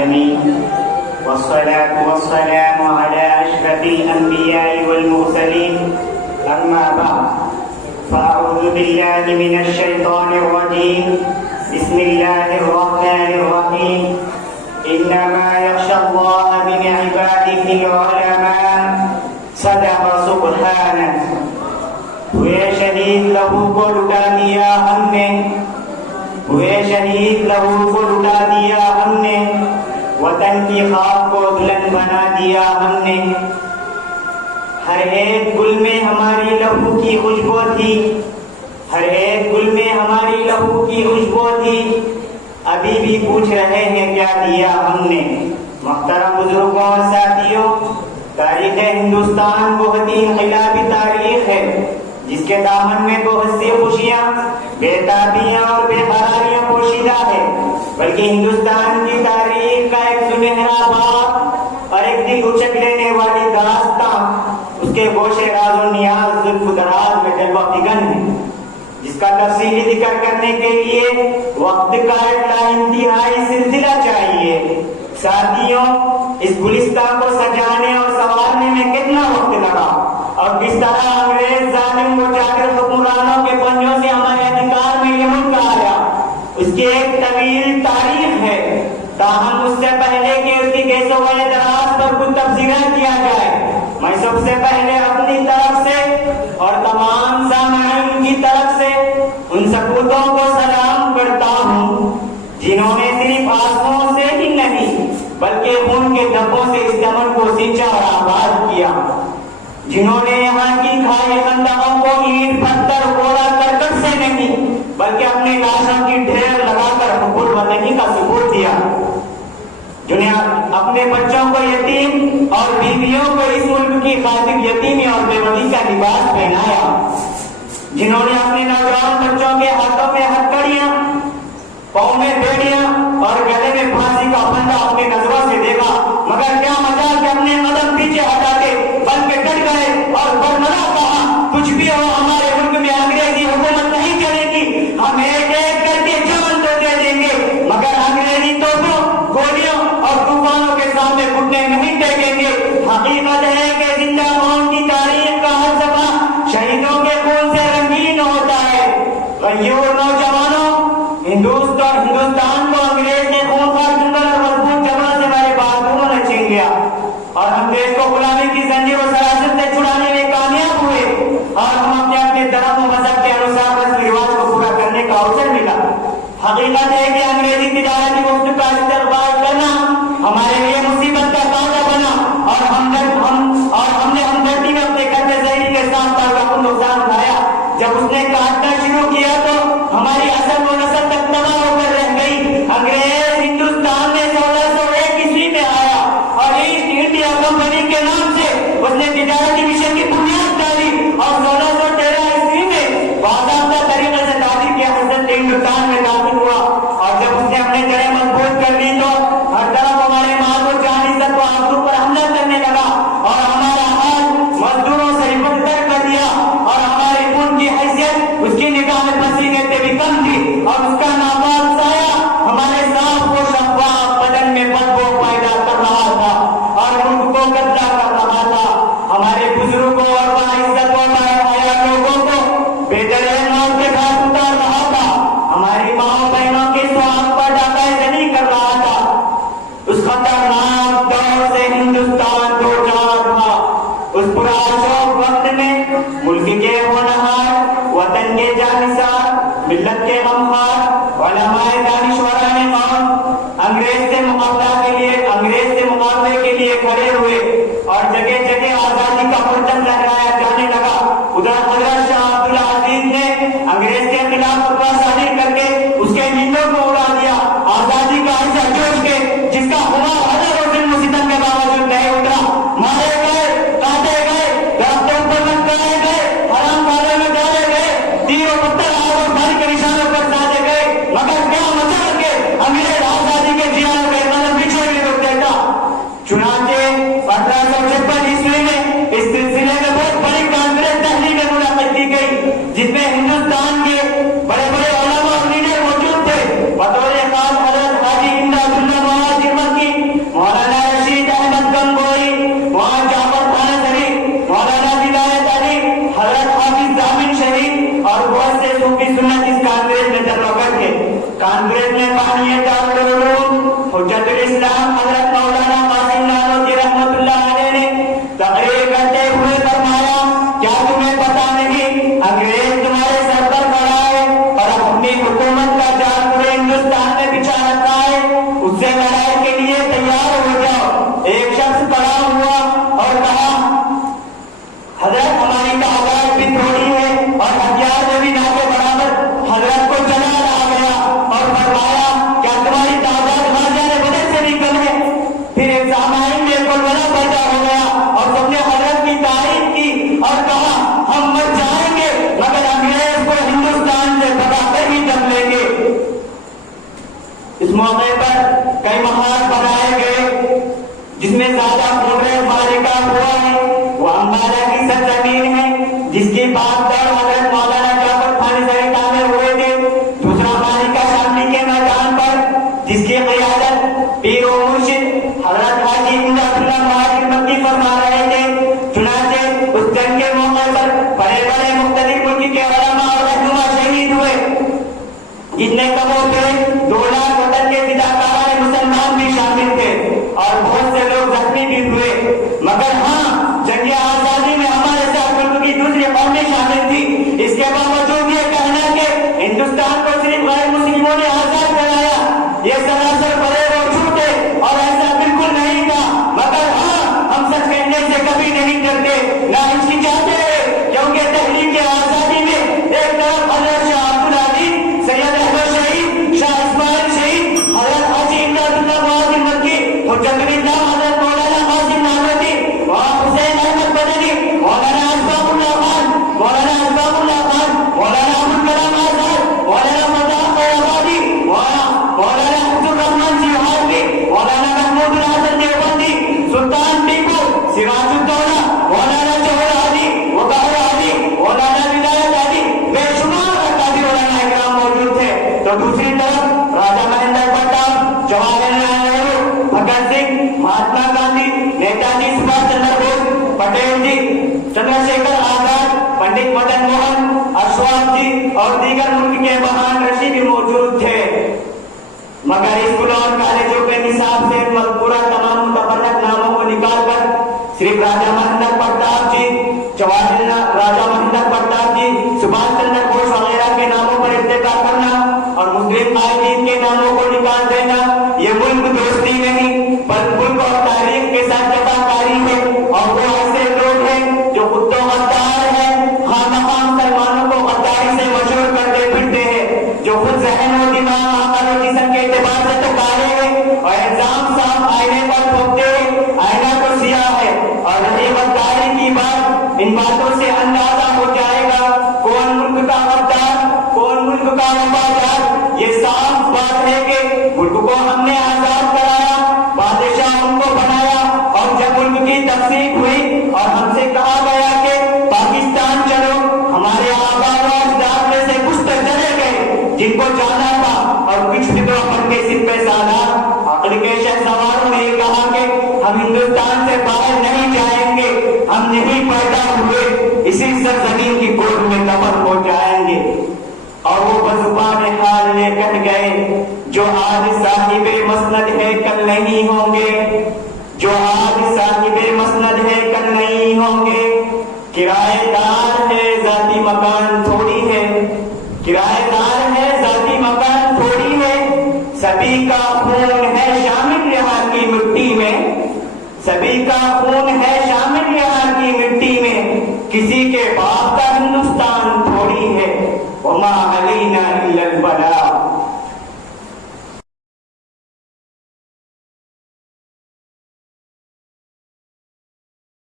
العالمين والصلاة والسلام على أشرف الأنبياء والمرسلين أما بعد فأعوذ بالله من الشيطان الرجيم بسم الله الرحمن الرحيم إنما يخشى الله من عباده العلماء صدق سبحانه. ہوئے شہید لہو کو لٹا دیا ہم نے، ہوئے شہید لہو کو لٹا دیا ہم نے، وطن کی خاک کو دلہن بنا دیا ہم نے. ہر ایک گل میں ہماری لہو کی خوشبو تھی، ہر ایک گل میں ہماری لہو کی خوشبو تھی. ابھی بھی پوچھ رہے ہیں کیا دیا ہم نے. محترم بزرگوں اور ساتھیوں، تاریخ ہندوستان بہت ہی انقلابی تاریخ ہے، جس کے دامن میں بہت سی خوشیاں، بےتابیاں اور بے قراریاں پوشیدہ ہے. بلکہ ہندوستان کی تاریخ کا ایک سنہرا باب اور ایک دل اچک لینے والی داستان اس کے گوشے راز و نیاز زلف دراز میں جلوہ فکن ہے، جس کا تفصیلی ذکر کرنے کے لیے وقت کا ایک انتہائی سلسلہ چاہیے. ساتھیوں، اس گلستان کو سجانے اور سنوارنے میں کتنا وقت لگا اور کس طرح انگریز ظالم و جابر حکمرانوں کے پنجوں سے ہمارے ادھکار میں یہ ملک آیا، اس کی ایک طویل تاریخ ہے. تاہم اس سے پہلے کہ اس کی گیسو والے دراز پر کچھ تبصرہ کیا جائے، میں سب سے پہلے اپنی طرف سے اور تمام سامعین کی طرف سے ان سپوتوں کو سلام کرتا ہوں جنہوں نے صرف آنسوؤں سے ہی نہیں بلکہ خون کے دھبوں سے اس چمن کو سینچا اور آباد کیا، جنہوں نے یہاں کی کھائے خندقوں کو اینٹ پتھر کوڑا کرکٹ سے نہیں بلکہ اپنے لاشوں کی ڈھیر لگا کر حب الوطنی کا ثبوت دیا، جنہیں اپنے بچوں کو یتیم اور بیویوں کو اس ملک کی خاطر یتیمی اور بیوگی کا لباس پہنایا، جنہوں نے اپنے نوجوان بچوں کے ہاتھوں میں ہتھکڑیاں، پاؤں میں بیڑیاں اور گلے میں پھانسی کا پھندا اپنے نظروں سے دیکھا، مگر کیا مجال کہ اپنے قدم پیچھے ہٹا کے بن کے ڈٹ گئے اور برملا کہا کچھ بھی ہو ہمارے ملک میں انگریزی حکومت نہیں چلے گی، ہم ایک ایک کر کے جان تو دے دیں گے مگر انگریزی توپوں، گولیوں اور طوفانوں کے سامنے گھٹنے نہیں ٹیکیں گے. حقیقت ہے کہ زندہ قوم کی تاریخ کا ہر صفحہ شہیدوں کے خون سے رنگین ہوتا ہے. غیور نوجوانوں، ہندوستان کو انگریز کے خونخوار جنگل اور مضبوط جبڑوں سے ہمارے بہادروں نے چھین لیا اور ہم دیش کو غلامی کی زنجیر و سلاسل سے چھڑانے میں کامیاب ہوئے اور ہم اپنے اپنے دھرم و مذہب کے انوسار رسم رواج کو پورا کرنے کا اوسر ملا. حقیقت ہے کہ انگریزی تجارتی مفت کا استقبال کرنا ہمارے لیے مصیبت کا باعث بنا اور ہم نے ہمدردی میں اپنے گھر میں زہری کے ساتھ تعلق کو نقصان اٹھایا. جب اس نے کاٹنا شروع کیا تو ہماری اصل و نسل تک تباہ ہو کر رہ گئی. انگریز ہندوستان میں 1601 عیسوی میں آیا اور ایسٹ انڈیا کمپنی کے نام سے اس نے تجارتی مشن کی بنیاد ڈالی اور 1613 عیسوی میں باضابطہ طریقے سے تعلیم کے حضرت ہندوستان میں داخل ہوا اور جب اس نے اپنے جڑیں مضبوط کر لی تو ہر طرف ہمارے مال و جان عزت و آبرو پر حملہ کرنے لگا اور ہمارا حال مزدوروں سے بدتر کر دیا اور ہماری خون کی حیثیت اس کی نگاہ میں پسینے سے بھی کم تھی اور اس کا ناپاک سایہ ہمارے صاف و شفاف بدن میں بدبو پیدا کر رہا تھا اور ملک کو گندا کر رہا تھا. ہمارے بزرگوں اور باعزت و باحیا لوگوں کو بے دریغ موت کے گھاٹ اتار رہا تھا، ہماری ماں بہنوں کے سواب پر ڈاکہ زنی کر رہا تھا. اس خطرناک دور سے ہندوستان دو چار تھا. اس پرآشوق وقت میں ملک کے ہونہار، وطن کے جانثار، ملت کے غمخوار علماء دانشوران قوم انگریز سے مقابلے کے لیے کھڑے ہوئے اور جگہ جگہ آزادی کا پرچم لہرایا جانے لگا. ادھر حضرت شاہ عبدالعزیز نے انگریز کے خلاف فتویٰ صادر کر کے اس کے جھنڈوں کو اڑا دیا. آزادی کا ایسا جوش کے جس کا خمار ہزاروں ظلم و ستم کے باوجود نہیں اترا، مارے گئے، کاٹے گئے، درختوں پر لٹکائے گئے، حرام خانے میں ڈالے گئے، تیر و پتھر آگ اور بھاری کے نشانوں پر سادے گئے، مگر کیا مچل کے انگریز کانفرنس میں بانیہ دارالعلوم حجت الاسلام حضرت مولانا قاسم نانوتوی رحمۃ اللہ علیہ نے تقریر کرتے ہوئے فرمایا، کیا تمہیں پتا نہیں انگریز تمہارے سر پر کھڑا ہے اور اپنی حکومت کا جال پورے ہندوستان میں بچھا رکھا ہے، اس سے لڑائی کے لیے تیار ہو جاؤ۔ ایک شخص کھڑا ہوا اور کہا، حضرت ہماری تعداد بھی تھوڑی ہے اور ہتھیار میں بھی نہ کے برابر۔ حضرت کو جلال آ گیا اور فرمایا، کیا تمہاری تعداد غازیان بدر سے بھی کم ہے؟ پھر ایک سامعین میں بلبلہ پیدا ہو گیا اور سب نے حضرت کی تعریف کی اور کہا، ہم مر جائیں گے مگر انگریز کو ہندوستان سے بھگا کر ہی دم لیں گے۔ اس موقع پر کئی محاذ بنائے گئے جس میں زیادہ خونریز معرکہ ہوا ہے وہ امبالہ کی سرزمین ہے جس کی بات در حضرت مولانا جعفر خان سریتا میں ہوئے تھے۔ دوسرا معرکہ شاملی کے میدان پر جس کی قیادت پیر و مرشد حضرت حاجی عبداللہ مہاجر مکی فرما رہے تھے۔ چنانچہ اس جنگ کے موقع پر بڑے بڑے مختلف ملک کے علماء اور رہنما شہید ہوئے، جتنے کم و بیش 2 لاکھ وطن کے فداکاران مسلمان بھی شامل تھے اور بہت سے لوگ زخمی بھی ہوئے۔ مگر ہاں، جنگ آزادی میں ہمارے ساتھ ملک کی دوسری قومیں شامل تھی۔ اس کے باوجود یہ کہنا کہ ہندوستان کو صرف غیر مسلموں نے آزاد کرایا، یہ سراسر فریب اور جھوٹ ہے اور ایسا بالکل نہیں تھا۔ مگر ہاں، ہم سچ کہنے سے کبھی نہیں ڈرتے نہ ہچکچاتے ہیں، کیونکہ تحریک آزادی میں ایک طرف حضرت شاہ عبدالعزیز سید احمد شہید، شاہ اسماعیل شہید، حضرت حاجی عبداللہ مہاجر مکی، حجت الاسلام حضرت مولانا قاسم نانوتوی، وہاں حسین احمد مدنی، مولانا اسباق اللہ خان، مولانا اسباق اللہ خان، مولانا ابوالکلام آزاد، مولانا مذاق آبادی، مولانا عبدالرحمان سیوہاروی، مولانا محمود الحسن دیوبندی، سلطان ٹیپو، سراج الدولہ، مولانا جوہر علی، وقار علی، مولانا ولایت علی، بے شمار اکابر علماء کرام موجود تھے۔ تو دوسری طرف راجہ مہندر پٹاپ، جواہر لال نہرو، بھگت سنگھ، مہاتما گاندھی، نیتا جی سبھاش چندر بوس، پٹیل جی، چندر شیکھر آزاد، پنڈت مدن موہن، اشواق جی اور دیگر ملک کے مہان رشی بھی موجود تھے۔ مگر اسکولوں اور کالجوں کے نصاب سے مذکورہ تمام متفرق ناموں کو نکال کر صرف راجہ مہندر پرتاپ جی، راجہ مہندر پرتاپ جی، سبھاش چندر بوس وغیرہ کے ناموں پر اتفاق کرنا اور مسلم قائدین کے ناموں کو نکال دینا، یہ ملک دوستی نہیں بلکہ ملک اور تاریخ کے ساتھ جفاکاری ہے۔ اور وہ ایسے لوگ ہیں جو خود تو غدار ہیں، خواہ مسلمانوں کو غداری سے مشہور کرتے پھرتے ہیں، جو خود ذہن و دماغ عقل و جسم کے اعتبار سے تو کالے ہیں اور الزام صاحب آئینے پر ٹھوکتے ہیں، آئینہ تو سیاہ ہے۔ اور رہی غداری کی بات، ان باتوں سے اندازہ ہو جائے گا کون ملک کا غدار کون ملک کا وفادار۔ یہ صاف بات ہے کہ ملک کو ہم نے آزاد کرایا، بادشاہ ہم کو بنایا، اور جب ملک کی تقسیم ہوئی اور ہم سے کہا گیا کہ پاکستان چلو، ہمارے آباء و اجداد میں سے کچھ تو چلے گئے جن کو جانا تھا، اور کچھ فکروں پر کے سر پہ سالار عقل کے شہسواروں نے کہا کہ ہم ہندوستان سے باہر نہیں جائیں گے، ہم نہیں پیدا ہوئے، اسی سرزمین کی گود میں دفن ہو جائیں گے۔ اور وہ بزبان حال لے کر گئے، جو آج صاحب مسند ہے کل نہیں ہوں گے، جو آج صاحب مسند ہے کل نہیں ہوں گے۔ کرایہ دار ہے ذاتی مکان تھوڑی ہے، کرایہ دار ہے ذاتی مکان تھوڑی ہے، سبھی کا